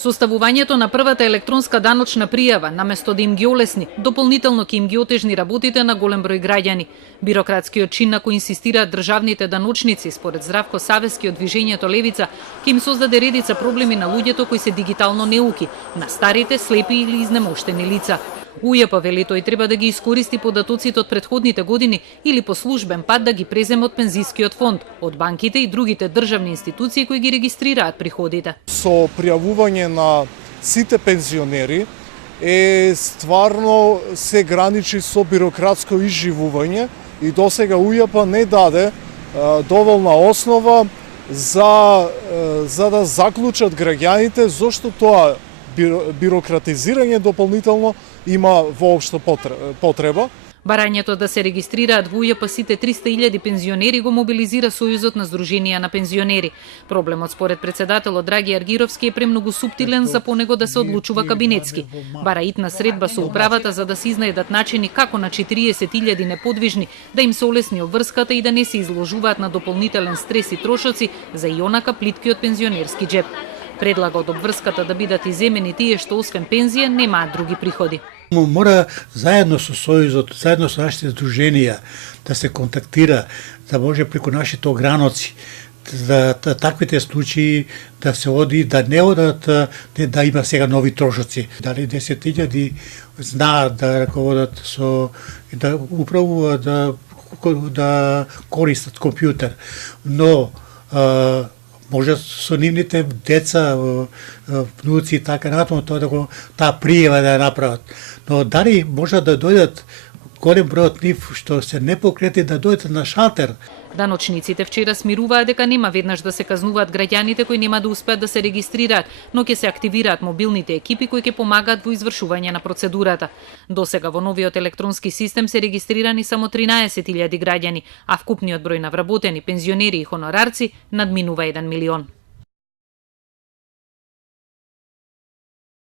Составувањето на првата електронска даночна пријава, наместо да им ги олесни, дополнително ќе им ги отежни работите на голем број граѓани. Бирократскиот чин на кој инсистираат државните даночници, според Здравко Савески од Движењето Левица, ќе им создаде редица проблеми на луѓето кои се дигитално неуки, на старите, слепи или изнемоштени лица. УЈП вели тој треба да ги искористи податоците од претходните години или по службен пат да ги преземе од пензискиот фонд, од банките и другите државни институции кои ги регистрираат приходите. Со пријавување на сите пензионери стварно се граничи со бирократско изживување и досега УЈП не даде доволна основа за да заклучат граѓаните зошто тоа бирократизирање дополнително има воопшто потреба. Барањето да се регистрираат во УЈП сите 300.000 пензионери го мобилизира Сојузот на Сдруженија на пензионери. Проблемот според председателот Драги Аргировски е премногу суптилен за по него да се одлучува кабинетски. Бара итна средба со управата за да се изнајдат начини како на 40.000 неподвижни да им се олесни обврската и да не се изложуваат на дополнителен стрес и трошоци за ионака плиткиот пензионерски џеп. Предлага од обврската да бидат иземени тие што освен пензија немаат други приходи. Мора заедно со Сојузот, заедно со нашите здруженија да се контактира, да може преку нашите ограноци за таквите случаи да се оди, да не одат, да има сега нови трошоци. Дали 10.000 знаат да раководат со, да управуваат, да користат компјутер, но може со нивните деца, внуци и така натаму таа пријава да ја направат. Но дали може да дојдат голем број од нив што се непокрети да дојдат на шалтер. Даночниците вчера смируваа дека нема веднаш да се казнуваат граѓаните кои нема да успеат да се регистрираат, но ќе се активираат мобилните екипи кои ќе помагаат во извршување на процедурата. Досега во новиот електронски систем се регистрирани само 13.000 граѓани, а вкупниот број на вработени пензионери и хонорарци надминува 1 милион.